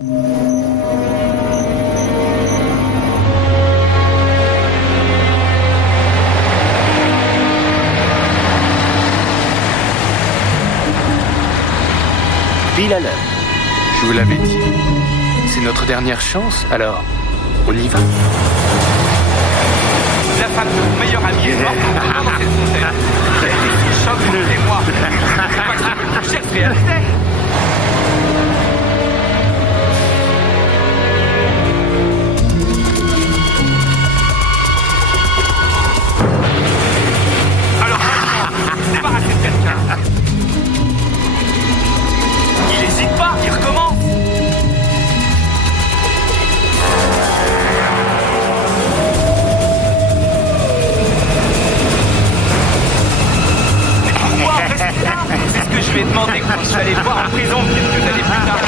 Pile à l'heure. Je vous l'avais dit. C'est notre dernière chance, alors on y va. La femme de mon meilleur ami est morte en tombant dans cette fontaine. C'est choc pour les mois. C'est pas que ça me touche cette réalité. Alors maintenant, débarrassez de quelqu'un. Il hésite pas, il recommence. C'est ce que je lui ai demandé quand je suis allé le voir en prison quelques années plus tard.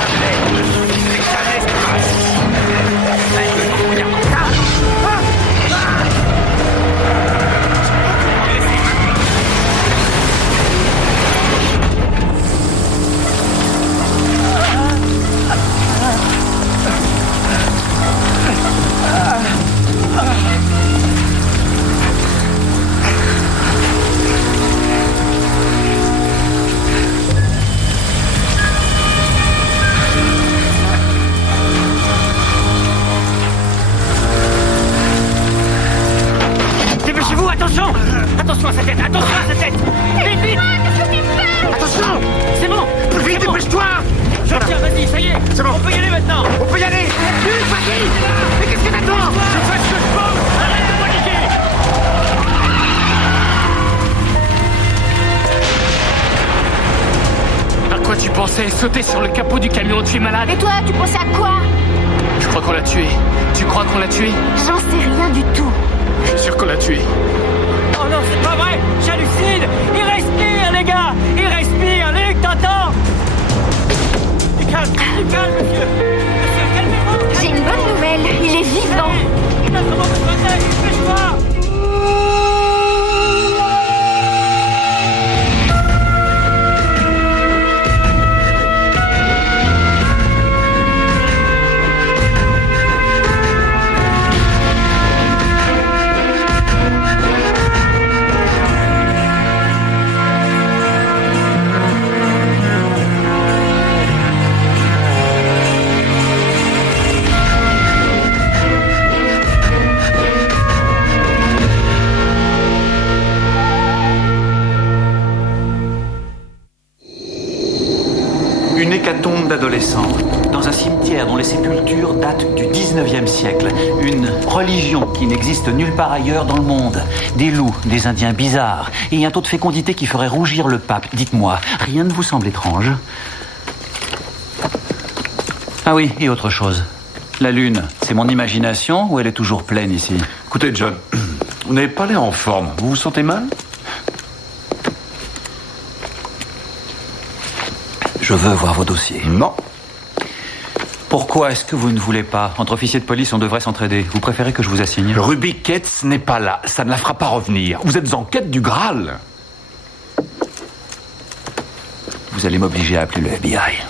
Attention! Attention à sa tête! Attention à sa tête! Vite, vite! Qu'est-ce que tu fais? Attention! C'est bon! Plus vite, dépêche-toi! Je tiens, vas-y, ça y est! C'est bon! On peut y aller maintenant! On peut y aller! Vite, vas-y! Mais qu'est-ce que t'attends? Je fais ce que je peux! Arrête de paniquer! À quoi tu pensais? Sauter sur le capot du camion, tu es malade? Et toi, tu pensais à quoi? Je crois qu'on l'a tué. Tu crois qu'on l'a tué? J'en sais rien du tout. Je suis sûr qu'on l'a tué. Oh non, c'est pas vrai! J'hallucine! Il respire, les gars! Il respire! Luc, t'entends? Du calme, monsieur! Monsieur, calmez-vous! J'ai une bonne nouvelle, il est vivant. Il a vraiment besoin d'aide, dépêche-toi! Une hécatombe d'adolescents, dans un cimetière dont les sépultures datent du 19e siècle. Une religion qui n'existe nulle part ailleurs dans le monde. Des loups, des indiens bizarres, et un taux de fécondité qui ferait rougir le pape. Dites-moi, rien ne vous semble étrange? Ah oui, et autre chose. La lune, c'est mon imagination ou elle est toujours pleine ici? Écoutez, John, vous n'avez pas l'air en forme. Vous vous sentez mal? Je veux voir vos dossiers. Non. Pourquoi est-ce que vous ne voulez pas? Entre officiers de police, on devrait s'entraider. Vous préférez que je vous assigne? Ruby Ketz n'est pas là. Ça ne la fera pas revenir. Vous êtes en quête du Graal. Vous allez m'obliger à appeler le FBI.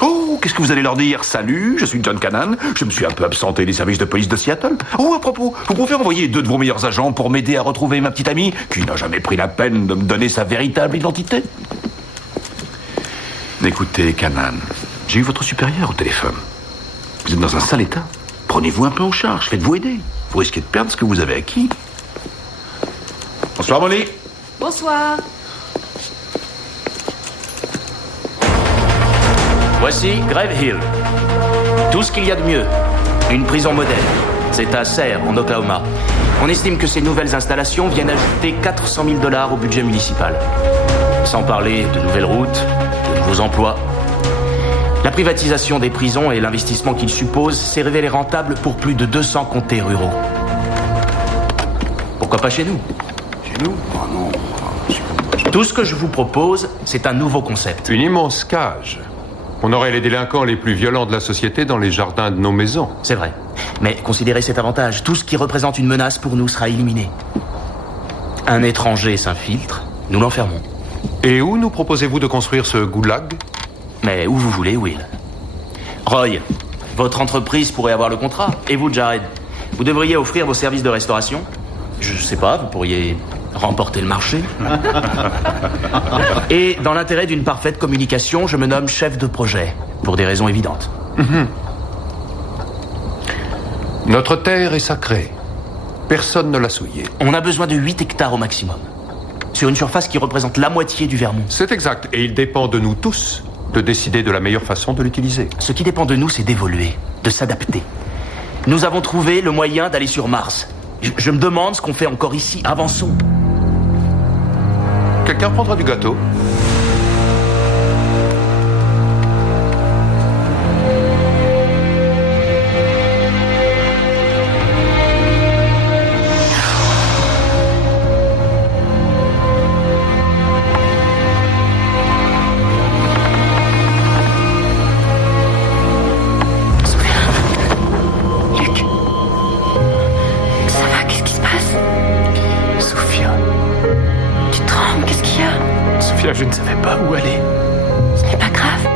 Oh, qu'est-ce que vous allez leur dire? Salut, je suis John Cannan. Je me suis un peu absenté des services de police de Seattle. Oh, à propos, vous pouvez envoyer 2 de vos meilleurs agents pour m'aider à retrouver ma petite amie qui n'a jamais pris la peine de me donner sa véritable identité. Écoutez, Cannan, j'ai eu votre supérieur au téléphone. Vous êtes dans un sale état. Prenez-vous un peu en charge, faites-vous aider. Vous risquez de perdre ce que vous avez acquis. Bonsoir, Molly. Bonsoir. Voici Grave Hill. Tout ce qu'il y a de mieux. Une prison moderne. C'est à Sayre, en Oklahoma. On estime que ces nouvelles installations viennent ajouter $400 000 au budget municipal. Sans parler de nouvelles routes, de nouveaux emplois. La privatisation des prisons et l'investissement qu'il suppose s'est révélé rentable pour plus de 200 comtés ruraux. Pourquoi pas chez nous? Chez nous? Oh non. Tout ce que je vous propose, c'est un nouveau concept. Une immense cage. On aurait les délinquants les plus violents de la société dans les jardins de nos maisons. C'est vrai. Mais considérez cet avantage. Tout ce qui représente une menace pour nous sera éliminé. Un étranger s'infiltre, nous l'enfermons. Et où nous proposez-vous de construire ce goulag? Mais où vous voulez, Will. Roy, votre entreprise pourrait avoir le contrat. Et vous, Jared, vous devriez offrir vos services de restauration. Je sais pas, vous pourriez remporter le marché. Et dans l'intérêt d'une parfaite communication, je me nomme chef de projet, pour des raisons évidentes. Notre terre est sacrée. Personne ne l'a souillée. On a besoin de 8 hectares au maximum. Sur une surface qui représente la moitié du Vermont. C'est exact, et il dépend de nous tous de décider de la meilleure façon de l'utiliser. Ce qui dépend de nous, c'est d'évoluer, de s'adapter. Nous avons trouvé le moyen d'aller sur Mars. Je me demande ce qu'on fait encore ici. Avançons. Quelqu'un prendra du gâteau? Je ne savais pas où aller. Ce n'est pas grave.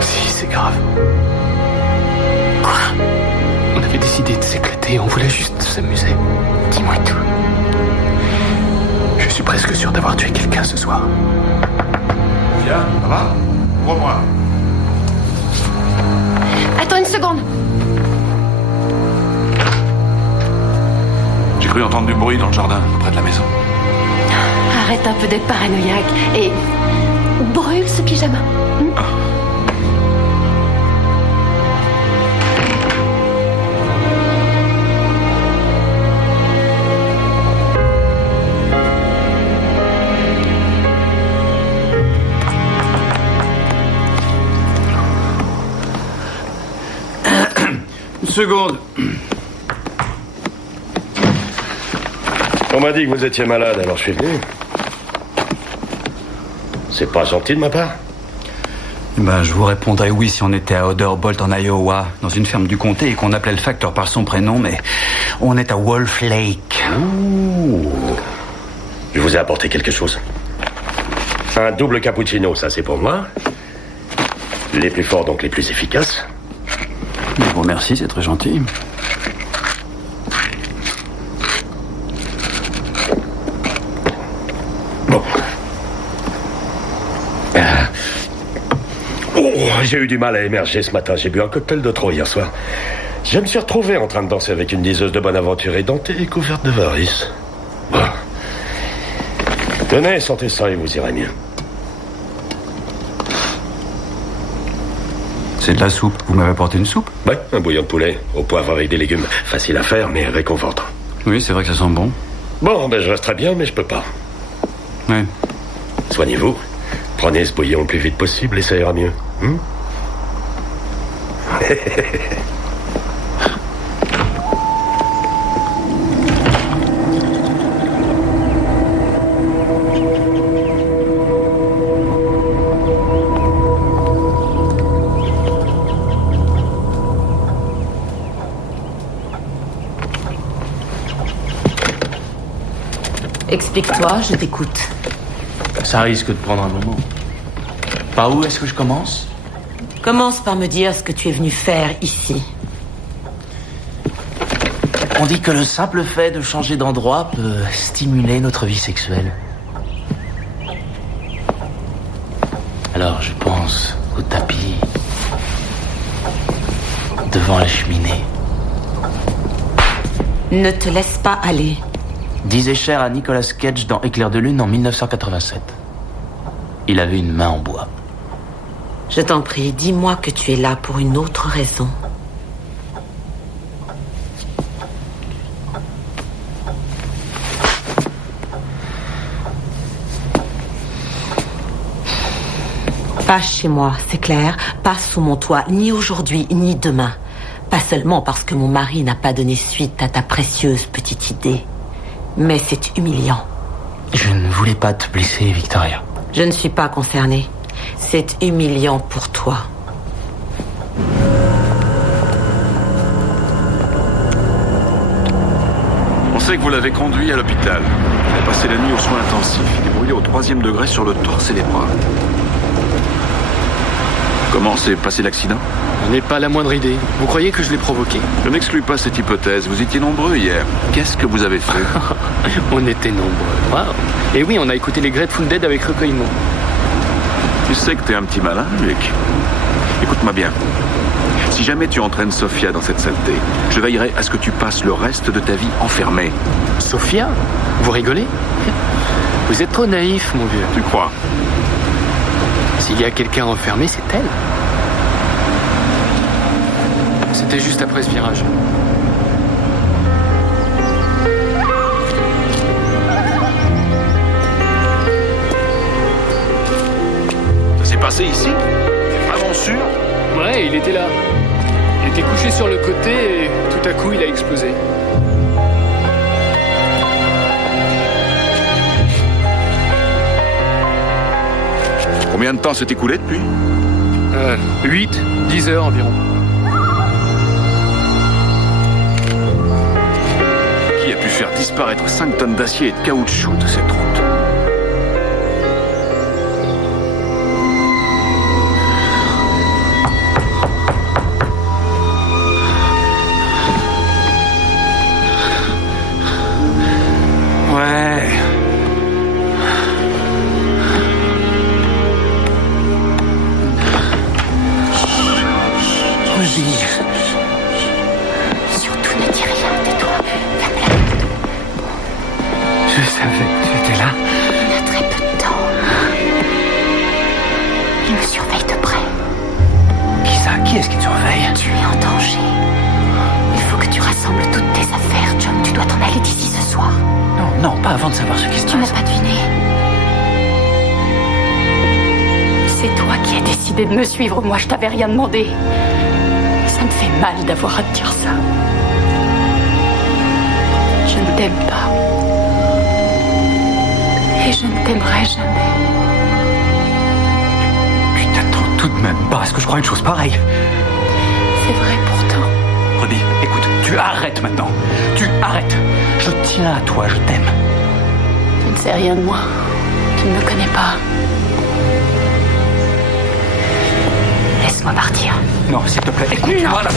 Si, c'est grave. Quoi? On avait décidé de s'éclater, on voulait juste s'amuser. Dis-moi tout. Je suis presque sûr d'avoir tué quelqu'un ce soir. Viens, ça va? Ouvre-moi. Attends une seconde. J'ai cru entendre du bruit dans le jardin, près de la maison. Arrête un peu d'être paranoïaque et brûle ce pyjama. Une seconde. On m'a dit que vous étiez malade, alors je suis venu. C'est pas gentil de ma part? Ben, je vous répondrais oui si on était à Odderbolt en Iowa, dans une ferme du comté et qu'on appelait le facteur par son prénom, mais on est à Wolf Lake. Ouh. Je vous ai apporté quelque chose. Un double cappuccino, ça c'est pour moi. Les plus forts, donc les plus efficaces. Je vous remercie, c'est très gentil. Bon. J'ai eu du mal à émerger ce matin. J'ai bu un cocktail de trop hier soir. Je me suis retrouvé en train de danser avec une diseuse de Bonaventure édentée et couverte de varices. Bon. Tenez, sentez ça et vous irez mieux. C'est de la soupe. Vous m'avez apporté une soupe? Ouais, un bouillon de poulet, au poivre avec des légumes. Facile à faire, mais réconfortant. Oui, c'est vrai que ça sent bon. Bon, ben je resterai bien, mais je peux pas. Oui. Soignez-vous. Prenez ce bouillon le plus vite possible et ça ira mieux. Explique-toi, je t'écoute. Ça risque de prendre un moment. Par où est-ce que je commence? Commence par me dire ce que tu es venu faire ici. On dit que le simple fait de changer d'endroit peut stimuler notre vie sexuelle. Alors je pense au tapis, devant la cheminée. Ne te laisse pas aller. Disait cher à Nicolas Cage dans Éclair de lune en 1987. Il avait une main en bois. Je t'en prie, dis-moi que tu es là pour une autre raison. Pas chez moi, c'est clair. Pas sous mon toit, ni aujourd'hui, ni demain. Pas seulement parce que mon mari n'a pas donné suite à ta précieuse petite idée. Mais c'est humiliant. Je ne voulais pas te blesser, Victoria. Je ne suis pas concernée. C'est humiliant pour toi. On sait que vous l'avez conduit à l'hôpital. Il a passé la nuit aux soins intensifs. Il est brûlé au 3e degré sur le torse et les bras. Comment s'est passé l'accident? Je n'ai pas la moindre idée. Vous croyez que je l'ai provoqué? Je n'exclus pas cette hypothèse. Vous étiez nombreux hier. Qu'est-ce que vous avez fait? On était nombreux. Wow. Et oui, on a écouté les Grateful Dead avec recueillement. Tu sais que t'es un petit malin, Luc. Écoute-moi bien. Si jamais tu entraînes Sophia dans cette saleté, je veillerai à ce que tu passes le reste de ta vie enfermé. Sophia? Vous rigolez? Vous êtes trop naïf, mon vieux. Tu crois? S'il y a quelqu'un enfermé, c'est elle. C'était juste après ce virage. Ça s'est passé ici? T'es vraiment sûr? Ouais, il était là. Il était couché sur le côté et tout à coup, il a explosé. Combien de temps s'est écoulé depuis? 10 heures environ. Qui a pu faire disparaître 5 tonnes d'acier et de caoutchouc de cette route? Ouais. Ruby. Surtout ne dis rien, tais-toi. Ferme-la. Je savais que tu étais là. On a très peu de temps. Il me surveille de près. Qui ça? Qui est-ce qui te surveille? Tu es en danger. Il faut que tu rassembles toutes tes affaires, John. Tu dois t'en aller d'ici ce soir. Non, pas avant de savoir ce qui se passe. Tu n'as pas deviné. C'est toi qui as décidé de me suivre. Moi, je t'avais rien demandé. Ça me fait mal d'avoir à te dire ça. Je ne t'aime pas. Et je ne t'aimerai jamais. Tu t'attends tout de même pas à ce que je croie une chose pareille. C'est vrai pourtant. Ruby, écoute, tu arrêtes maintenant. Tu arrêtes. Je tiens à toi, je t'aime. Tu ne sais rien de moi. Tu ne me connais pas. Laisse-moi partir. Non, s'il te plaît, écoute-moi là.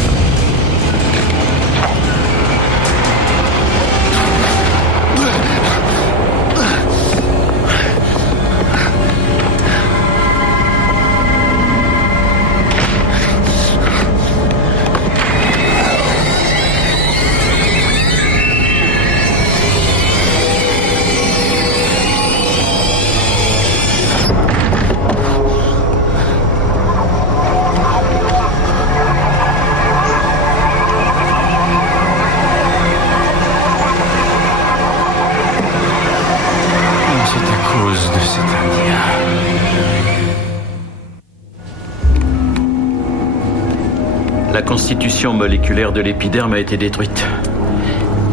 La constitution moléculaire de l'épiderme a été détruite.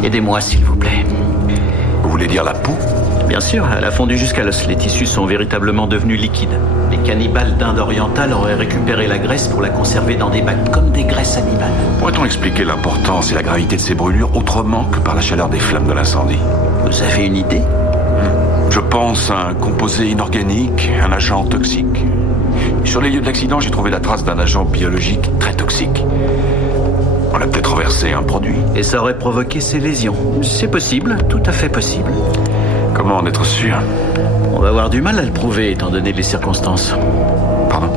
Aidez-moi, s'il vous plaît. Vous voulez dire la peau? Bien sûr, elle a fondu jusqu'à l'os. Les tissus sont véritablement devenus liquides. Les cannibales d'Inde orientale auraient récupéré la graisse pour la conserver dans des bacs, comme des graisses animales. Pourrait-on expliquer l'importance et la gravité de ces brûlures autrement que par la chaleur des flammes de l'incendie? Vous avez une idée? Je pense à un composé inorganique, un agent toxique. Sur les lieux de l'accident, j'ai trouvé la trace d'un agent biologique très toxique. On a peut-être renversé un produit. Et ça aurait provoqué ces lésions. C'est possible, tout à fait possible. Comment en être sûr? On va avoir du mal à le prouver, étant donné les circonstances. Pardon?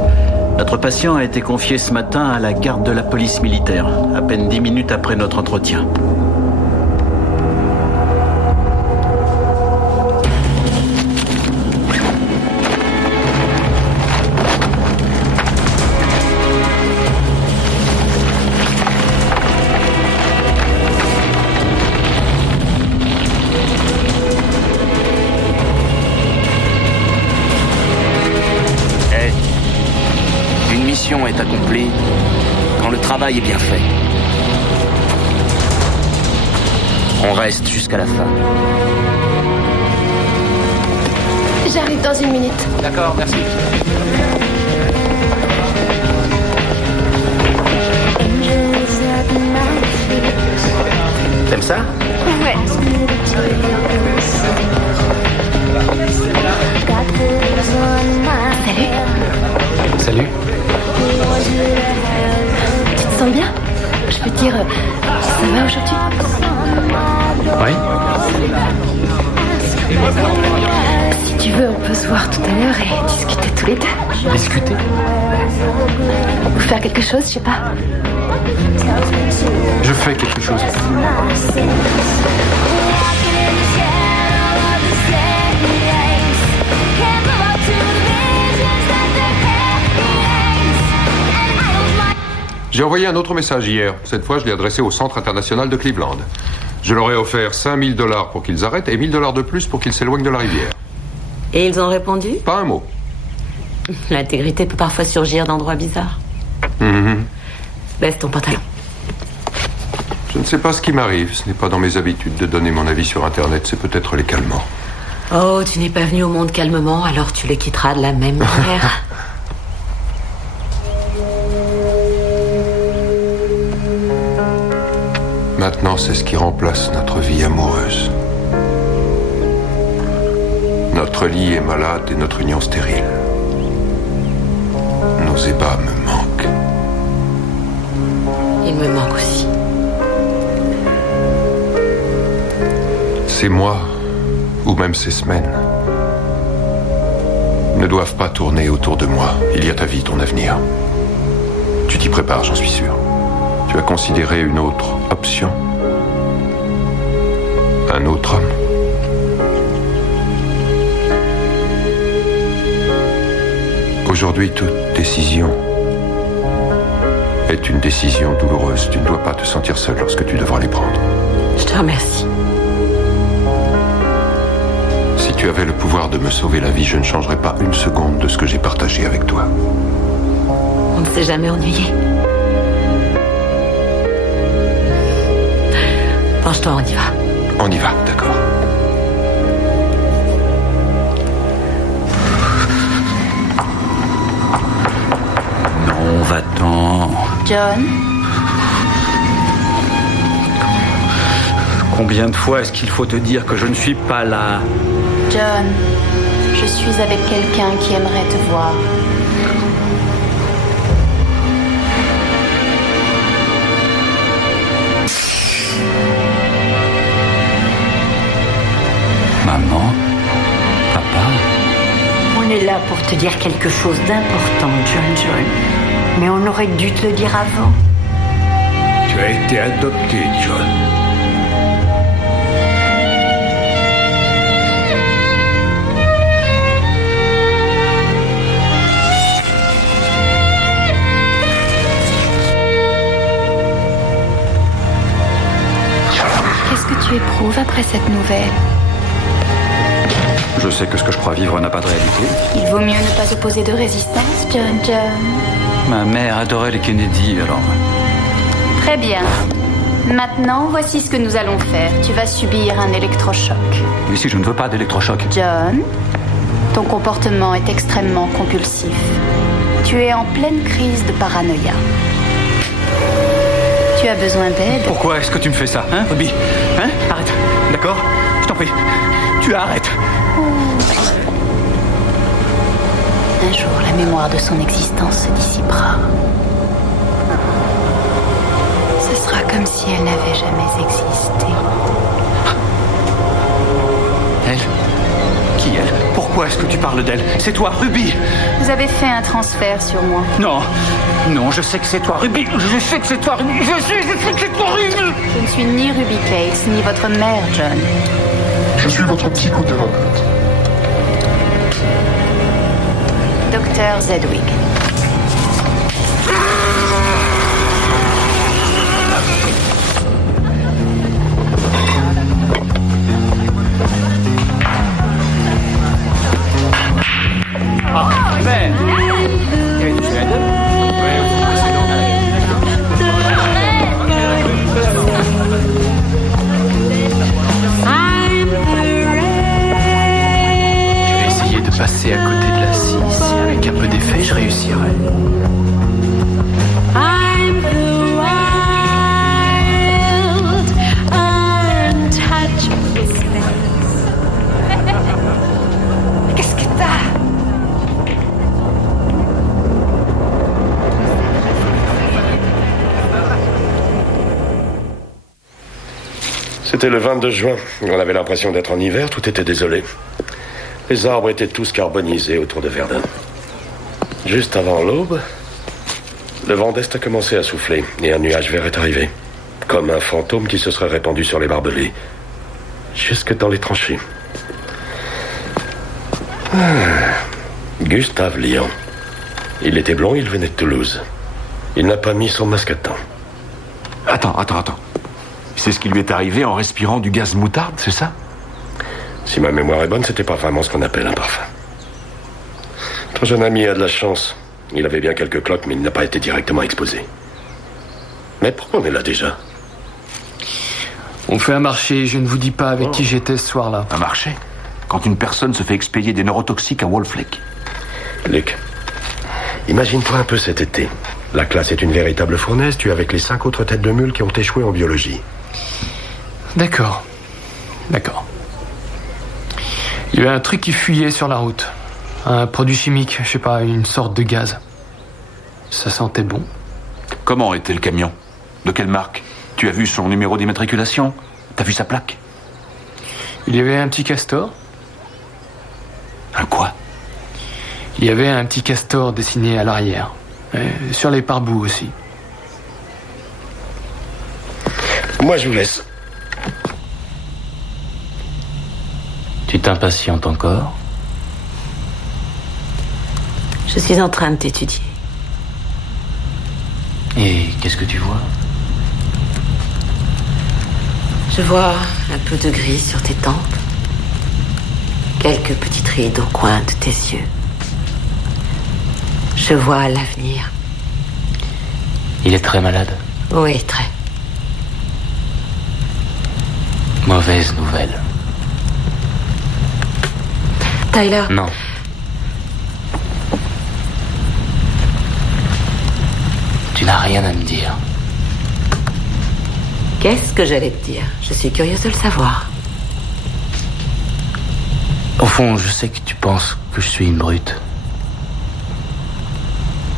Notre patient a été confié ce matin à la garde de la police militaire, à peine 10 minutes après notre entretien. Est accomplie quand le travail est bien fait. On reste jusqu'à la fin. J'arrive dans une minute. D'accord, merci. T'aimes ça? Ouais. Salut. Salut. dire, ça va aujourd'hui? Oui. Si tu veux, on peut se voir tout à l'heure et discuter tous les deux. Discuter? Ou faire quelque chose, je sais pas. Je fais quelque chose. J'ai envoyé un autre message hier. Cette fois, je l'ai adressé au Centre international de Cleveland. Je leur ai offert $5 000 pour qu'ils arrêtent et $1 000 de plus pour qu'ils s'éloignent de la rivière. Et ils ont répondu? Pas un mot. L'intégrité peut parfois surgir d'endroits bizarres. Baisse ton pantalon. Je ne sais pas ce qui m'arrive. Ce n'est pas dans mes habitudes de donner mon avis sur Internet. C'est peut-être les calmants. Oh, tu n'es pas venu au monde calmement, alors tu le quitteras de la même manière. Maintenant, c'est ce qui remplace notre vie amoureuse. Notre lit est malade et notre union stérile. Nos ébats me manquent. Il me manque aussi. Ces mois, ou même ces semaines, ne doivent pas tourner autour de moi. Il y a ta vie, ton avenir. Tu t'y prépares, j'en suis sûr. Tu as considéré une autre option? Un autre homme? Aujourd'hui, toute décision est une décision douloureuse. Tu ne dois pas te sentir seul lorsque tu devras les prendre. Je te remercie. Si tu avais le pouvoir de me sauver la vie, je ne changerais pas une seconde de ce que j'ai partagé avec toi. On ne s'est jamais ennuyé. Penche-toi, on y va. On y va, d'accord. Non, va-t'en. John? Combien de fois est-ce qu'il faut te dire que je ne suis pas là? John, je suis avec quelqu'un qui aimerait te voir. Maman? Papa? On est là pour te dire quelque chose d'important, John. Mais on aurait dû te le dire avant. Tu as été adopté, John. Qu'est-ce que tu éprouves après cette nouvelle? Je sais que ce que je crois vivre n'a pas de réalité. Il vaut mieux ne pas opposer de résistance, John. Ma mère adorait les Kennedy, alors... Très bien. Maintenant, voici ce que nous allons faire. Tu vas subir un électrochoc. Mais si je ne veux pas d'électrochoc. John, ton comportement est extrêmement compulsif. Tu es en pleine crise de paranoïa. Tu as besoin d'aide. Pourquoi est-ce que tu me fais ça, hein, Ruby? Hein? Arrête, d'accord? Je t'en prie. Tu arrêtes. Un jour, la mémoire de son existence se dissipera. Ce sera comme si elle n'avait jamais existé. Elle? Qui elle? Pourquoi est-ce que tu parles d'elle? C'est toi, Ruby! Vous avez fait un transfert sur moi. Non, non, je sais que c'est toi, Ruby! Je sais que c'est toi, Ruby! Je sais que c'est toi, Ruby! Je ne suis ni Ruby Cates, ni votre mère, John. Je suis votre psychothérapeute. Docteur Zedwig. Ben! Et tu aides? Je vais essayer de passer à côté de la scie. Si avec un peu d'effet, je réussis. C'était le 22 juin. On avait l'impression d'être en hiver, tout était désolé. Les arbres étaient tous carbonisés autour de Verdun. Juste avant l'aube, le vent d'est a commencé à souffler et un nuage vert est arrivé. Comme un fantôme qui se serait répandu sur les barbelés. Jusque dans les tranchées. Gustave Lian. Il était blond, il venait de Toulouse. Il n'a pas mis son masque à temps. Attends. C'est ce qui lui est arrivé en respirant du gaz moutarde, c'est ça? Si ma mémoire est bonne, c'était pas vraiment ce qu'on appelle un parfum. Ton jeune ami a de la chance. Il avait bien quelques cloques, mais il n'a pas été directement exposé. Mais pourquoi on est là déjà? On fait un marché, je ne vous dis pas avec qui j'étais ce soir-là. Un marché? Quand une personne se fait expédier des neurotoxiques à Wolf Lake. Luc, imagine-toi un peu cet été. La classe est une véritable fournaise, tu es avec les 5 autres têtes de mule qui ont échoué en biologie. D'accord. Il y avait un truc qui fuyait sur la route. Un produit chimique, je sais pas, une sorte de gaz. Ça sentait bon. Comment était le camion? De quelle marque? Tu as vu son numéro d'immatriculation? T'as vu sa plaque? Il y avait un petit castor. Un quoi? Il y avait un petit castor dessiné à l'arrière. Sur les pare-boues aussi. Moi, je vous laisse. Tu t'impatientes encore? Je suis en train de t'étudier. Et qu'est-ce que tu vois? Je vois un peu de gris sur tes tempes. Quelques petites rides au coin de tes yeux. Je vois l'avenir. Il est très malade? Oui, très. Mauvaise nouvelle. Tyler? Non. Tu n'as rien à me dire. Qu'est-ce que j'allais te dire? Je suis curieuse de le savoir. Au fond, je sais que tu penses que je suis une brute.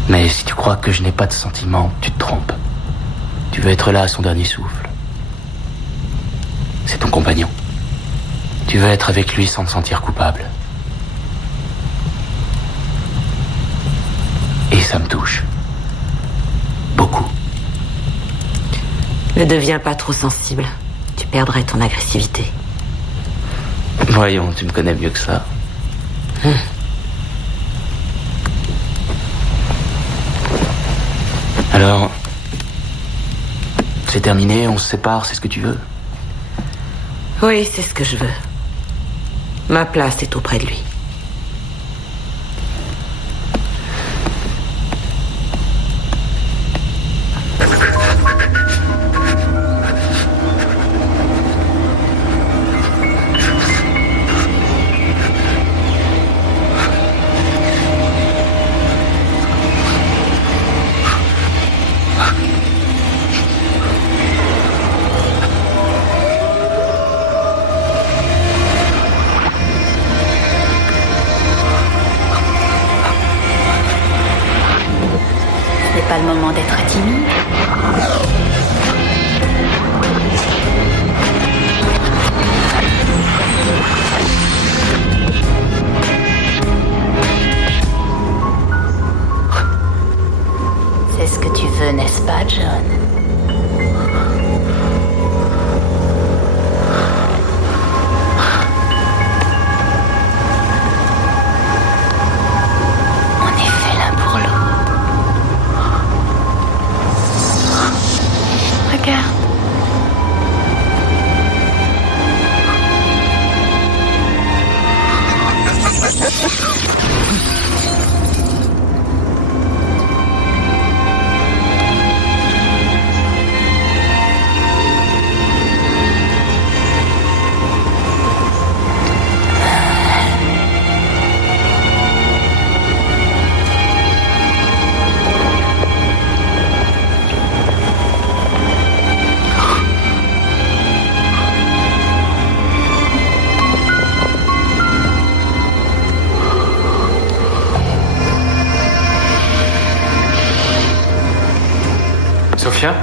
Mais si tu crois que je n'ai pas de sentiments, tu te trompes. Tu veux être là à son dernier souffle. C'est ton compagnon. Tu veux être avec lui sans te sentir coupable. Et ça me touche. Beaucoup. Ne deviens pas trop sensible. Tu perdrais ton agressivité. Voyons, tu me connais mieux que ça. Alors, c'est terminé, on se sépare, c'est ce que tu veux? Oui, c'est ce que je veux. Ma place est auprès de lui. Pas le moment d'être timide. C'est ce que tu veux, n'est-ce pas, John? Sophia?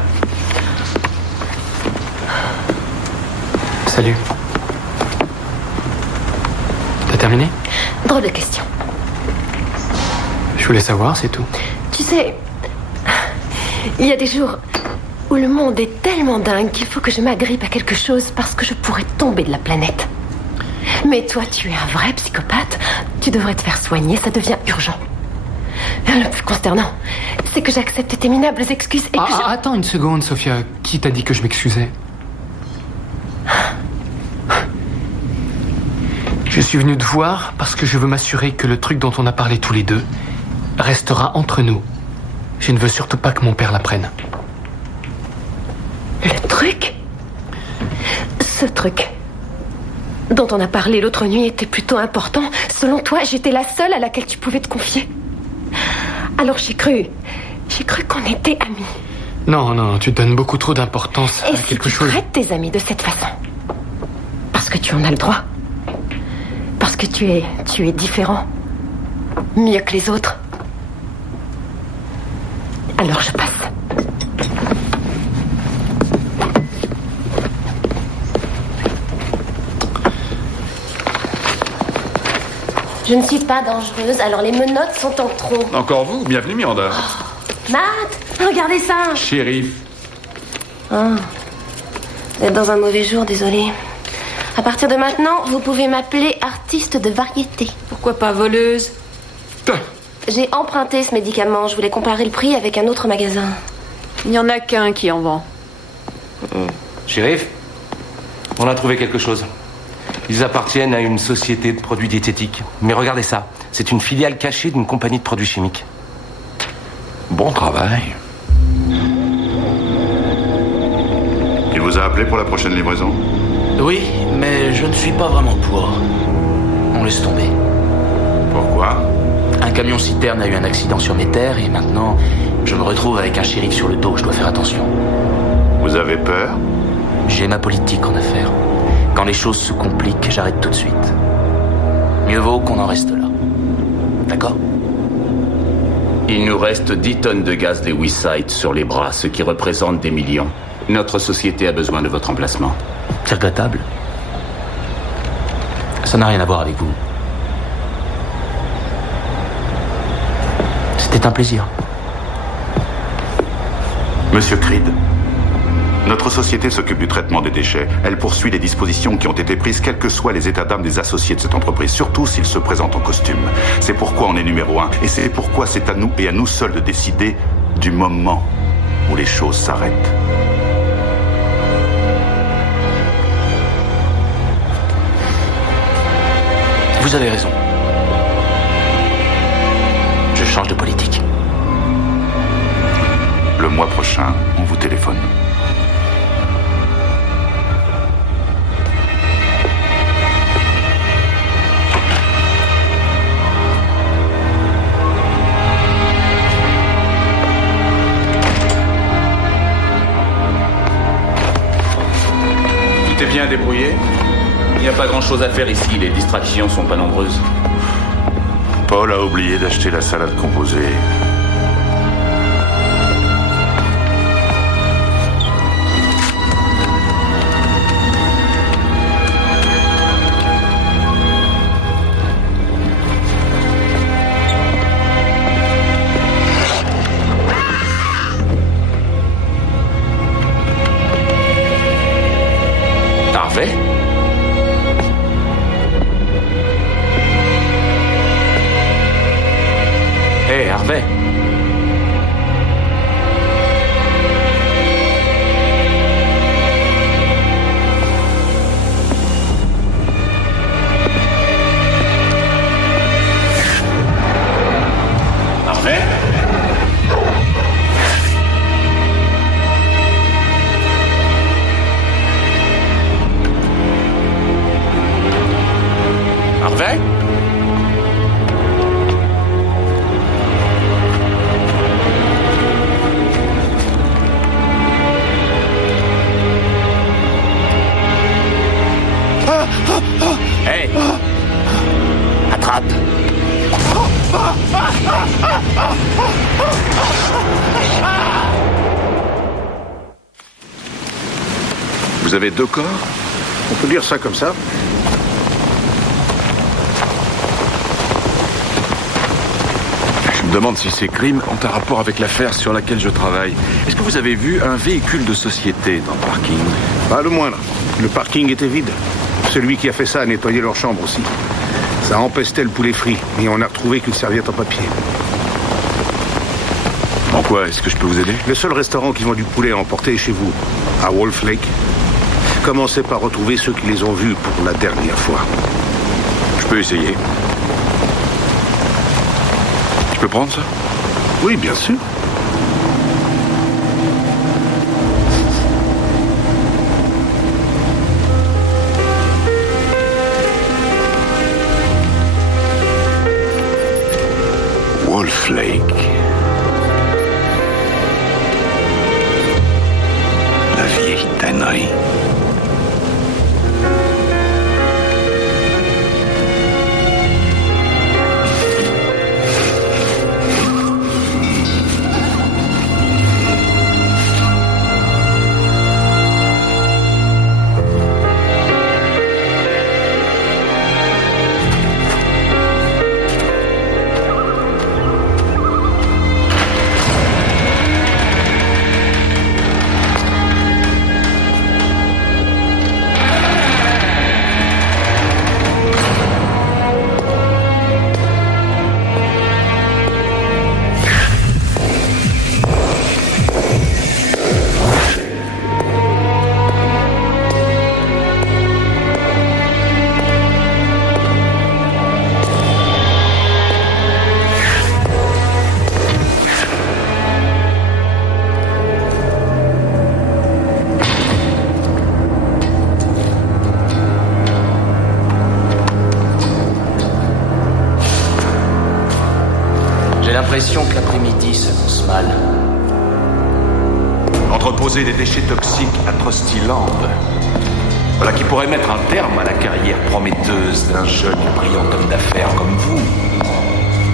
Salut. T'as terminé? Drôle de question. Je voulais savoir, c'est tout. Tu sais, il y a des jours où le monde est tellement dingue qu'il faut que je m'agrippe à quelque chose parce que je pourrais tomber de la planète. Mais toi, tu es un vrai psychopathe. Tu devrais te faire soigner, ça devient urgent. Le plus consternant, c'est que j'accepte tes minables excuses et que Attends une seconde, Sophia. Qui t'a dit que je m'excusais? Je suis venu te voir parce que je veux m'assurer que le truc dont on a parlé tous les deux restera entre nous. Je ne veux surtout pas que mon père l'apprenne. Le truc? Ce truc dont on a parlé l'autre nuit était plutôt important. Selon toi, j'étais la seule à laquelle tu pouvais te confier. Alors j'ai cru qu'on était amis. Non, tu donnes beaucoup trop d'importance à quelque chose. Et si tu traites tes amis de cette façon, parce que tu en as le droit, parce que tu es différent, mieux que les autres, alors je passe. Je ne suis pas dangereuse, alors les menottes sont en trop. Encore vous? Bienvenue, Miranda. Matt, regardez ça. Shérif. Oh. Vous êtes dans un mauvais jour, désolé. À partir de maintenant, vous pouvez m'appeler artiste de variété. Pourquoi pas voleuse? J'ai emprunté ce médicament. Je voulais comparer le prix avec un autre magasin. Il n'y en a qu'un qui en vend. Shérif, on a trouvé quelque chose. Ils appartiennent à une société de produits diététiques. Mais regardez ça, c'est une filiale cachée d'une compagnie de produits chimiques. Bon travail. Il vous a appelé pour la prochaine livraison? Oui, mais je ne suis pas vraiment pour. On laisse tomber. Pourquoi? Un camion-citerne a eu un accident sur mes terres et maintenant, je me retrouve avec un shérif sur le dos. Je dois faire attention. Vous avez peur? J'ai ma politique en affaires. Quand les choses se compliquent, j'arrête tout de suite. Mieux vaut qu'on en reste là. D'accord? Il nous reste 10 tonnes de gaz Lewisite sur les bras, ce qui représente des millions. Notre société a besoin de votre emplacement. C'est regrettable. Ça n'a rien à voir avec vous. C'était un plaisir. Monsieur Creed, notre société s'occupe du traitement des déchets. Elle poursuit les dispositions qui ont été prises, quels que soient les états d'âme des associés de cette entreprise, surtout s'ils se présentent en costume. C'est pourquoi on est numéro 1, et c'est pourquoi c'est à nous et à nous seuls de décider du moment où les choses s'arrêtent. Vous avez raison. Je change de politique. Le mois prochain, on vous téléphone. Tout est bien débrouillé? Il n'y a pas grand-chose à faire ici, les distractions sont pas nombreuses. Paul a oublié d'acheter la salade composée. Harvey? Hé, Harvey. Harvey? Harvey? Hey! Attrape! Vous avez 2 corps? On peut dire ça comme ça. Je me demande si ces crimes ont un rapport avec l'affaire sur laquelle je travaille. Est-ce que vous avez vu un véhicule de société dans le parking? Pas le moindre. Le parking était vide. Celui qui a fait ça a nettoyé leur chambre aussi. Ça empestait le poulet frit, et on n'a retrouvé qu'une serviette en papier. En quoi est-ce que je peux vous aider? Le seul restaurant qui vend du poulet à emporter est chez vous, à Wolf Lake. Commencez par retrouver ceux qui les ont vus pour la dernière fois. Je peux essayer. Je peux prendre ça? Oui, bien sûr. Wolf Lake. La vieille tannerie. Que l'après-midi s'annonce mal. Entreposer des déchets toxiques à Trusty Land. Voilà qui pourrait mettre un terme à la carrière prometteuse d'un jeune et brillant homme d'affaires comme vous.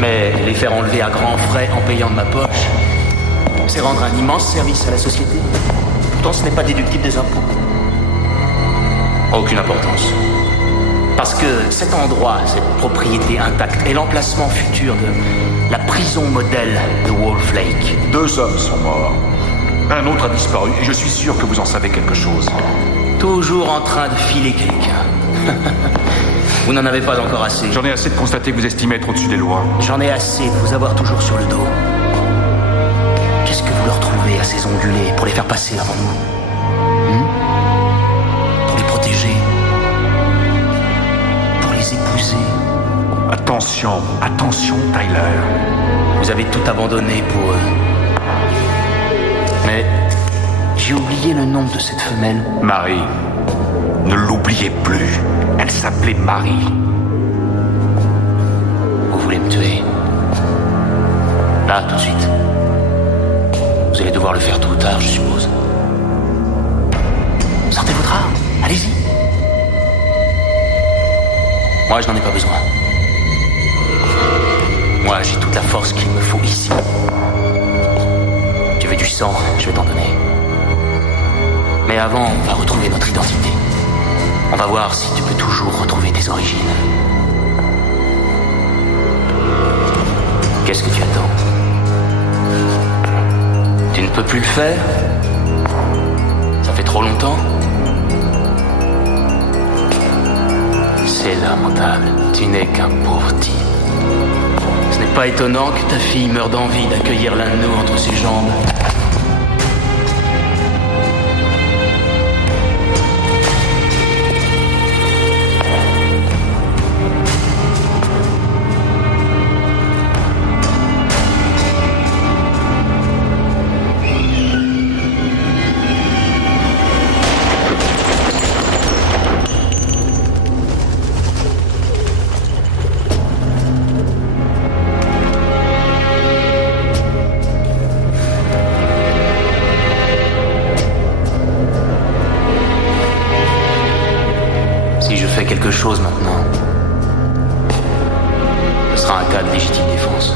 Mais les faire enlever à grands frais en payant de ma poche, c'est rendre un immense service à la société. Pourtant, ce n'est pas déductible des impôts. Aucune importance. Parce que cet endroit, cette propriété intacte, est l'emplacement futur de la prison modèle de Wolf Lake. 2 hommes sont morts. Un autre a disparu et je suis sûr que vous en savez quelque chose. Toujours en train de filer quelqu'un. Vous n'en avez pas encore assez. J'en ai assez de constater que vous estimez être au-dessus des lois. J'en ai assez de vous avoir toujours sur le dos. Qu'est-ce que vous leur trouvez à ces ongulés pour les faire passer avant nous? Pour les protéger? Pour les épouser? Attention, attention, Tyler. Vous avez tout abandonné pour eux. Mais j'ai oublié le nom de cette femelle. Marie. Ne l'oubliez plus. Elle s'appelait Marie. Vous voulez me tuer? Là, tout de suite. Vous allez devoir le faire tôt ou tard, je suppose. Sortez votre arme. Allez-y. Moi, je n'en ai pas besoin. Moi, j'ai toute la force qu'il me faut ici. Tu veux du sang, je vais t'en donner. Mais avant, on va retrouver notre identité. On va voir si tu peux toujours retrouver tes origines. Qu'est-ce que tu attends? Tu ne peux plus le faire? Ça fait trop longtemps? C'est lamentable. Tu n'es qu'un pauvre type. Ce n'est pas étonnant que ta fille meure d'envie d'accueillir l'un de nous entre ses jambes. Quelque chose maintenant. Ce sera un cas de légitime défense.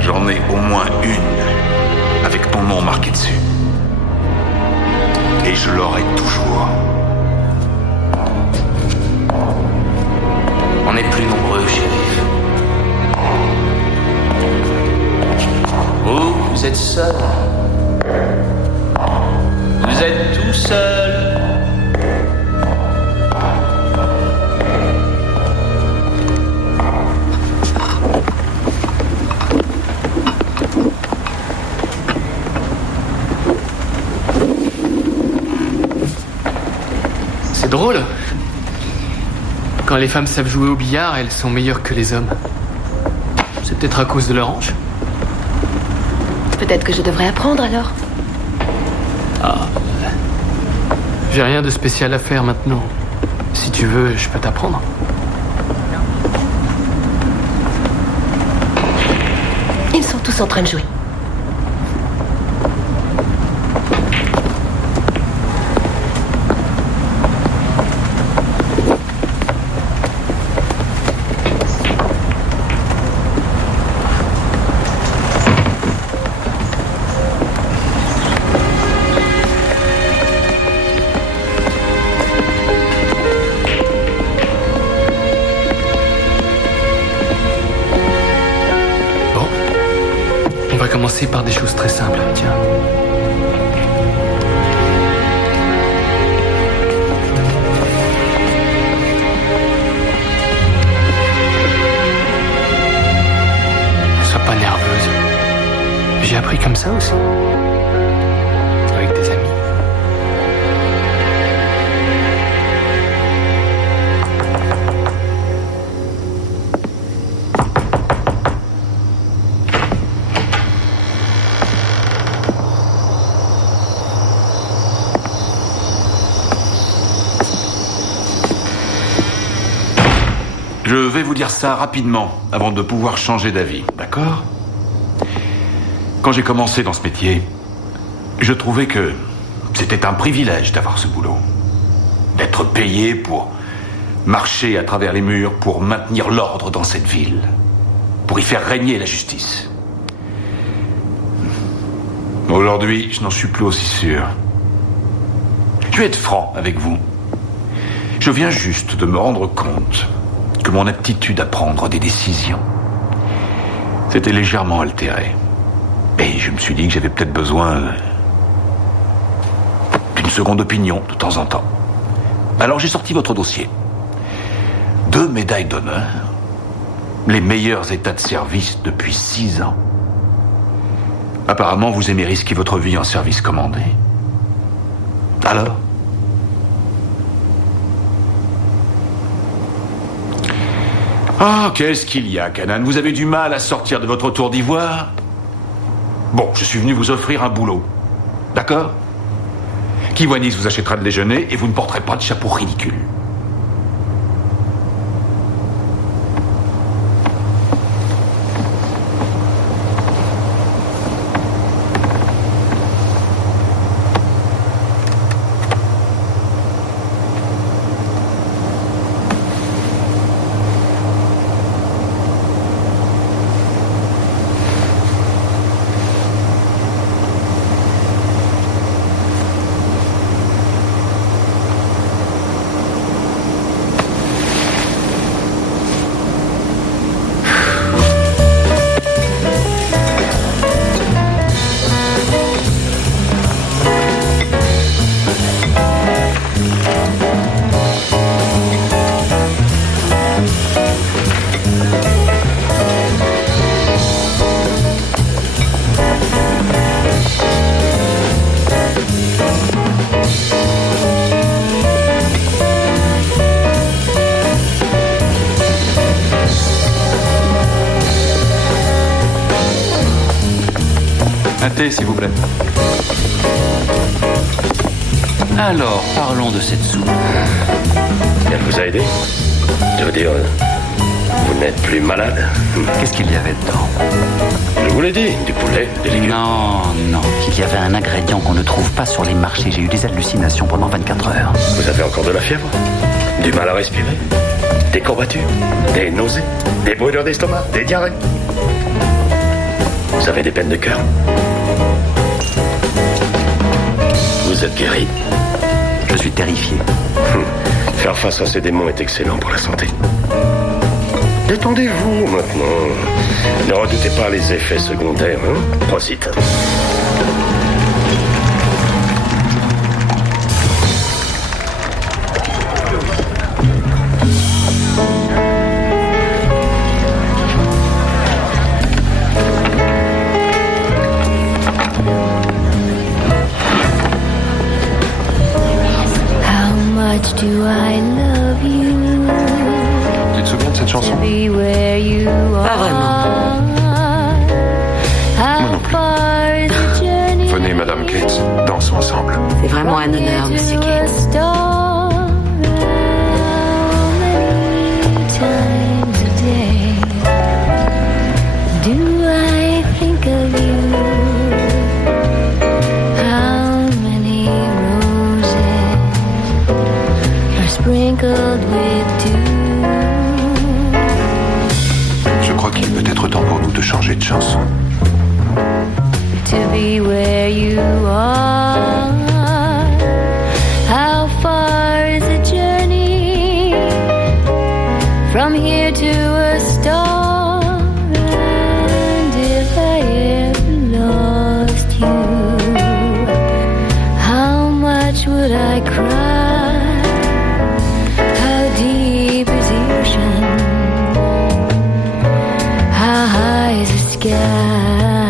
J'en ai au moins une avec ton nom marqué dessus. Et je l'aurai toujours. n'êtes plus nombreux, shérif. Vous êtes seul. Vous êtes tout seul. C'est drôle. Quand les femmes savent jouer au billard, elles sont meilleures que les hommes. C'est peut-être à cause de leur hanche. Peut-être que je devrais apprendre alors. Ah. J'ai rien de spécial à faire maintenant. Si tu veux, je peux t'apprendre. Ils sont tous en train de jouer. On va commencer par des choses très simples, tiens. Sois pas nerveuse. J'ai appris comme ça aussi. Avec des amis. Je vais vous dire ça rapidement, avant de pouvoir changer d'avis, d'accord? Quand j'ai commencé dans ce métier, je trouvais que c'était un privilège d'avoir ce boulot. D'être payé pour marcher à travers les murs, pour maintenir l'ordre dans cette ville, pour y faire régner la justice. Aujourd'hui, je n'en suis plus aussi sûr. Je vais être franc avec vous. Je viens juste de me rendre compte que mon aptitude à prendre des décisions s'était légèrement altérée. Et je me suis dit que j'avais peut-être besoin d'une seconde opinion de temps en temps. Alors j'ai sorti votre dossier. 2 médailles d'honneur, les meilleurs états de service depuis 6 ans. Apparemment, vous aimez risquer votre vie en service commandé. Alors ? Ah, qu'est-ce qu'il y a, Kanan? Vous avez du mal à sortir de votre tour d'ivoire? Bon, je suis venu vous offrir un boulot. D'accord? Kiwanis vous achètera le déjeuner et vous ne porterez pas de chapeau ridicule. Un thé, s'il vous plaît. Alors, parlons de cette soupe. Elle vous a aidé? Je veux dire, vous n'êtes plus malade? Qu'est-ce qu'il y avait dedans? Je vous l'ai dit, du poulet, des légumes. Non. Il y avait un ingrédient qu'on ne trouve pas sur les marchés. J'ai eu des hallucinations pendant 24 heures. Vous avez encore de la fièvre? Du mal à respirer? Des courbatures? Des nausées? Des brûlures d'estomac? Des diarrhées? Vous avez des peines de cœur? Vous êtes guéri? Je suis terrifié. Faire face à ces démons est excellent pour la santé. Détendez-vous maintenant. Ne redoutez pas les effets secondaires, hein? Prosit. Do I love you? Tu te souviens de cette chanson? Pas vraiment. Moi non plus. Venez, Madame Cates, dansons ensemble. C'est vraiment un honneur, Monsieur Cates. Do I think of you? Sprinkled with dew. Je crois qu'il peut être temps pour nous de changer de chanson. To be where you are. How far is the journey from here to a star? And if I ever lost you, how much would I cry? Deep is the ocean, how high is the sky?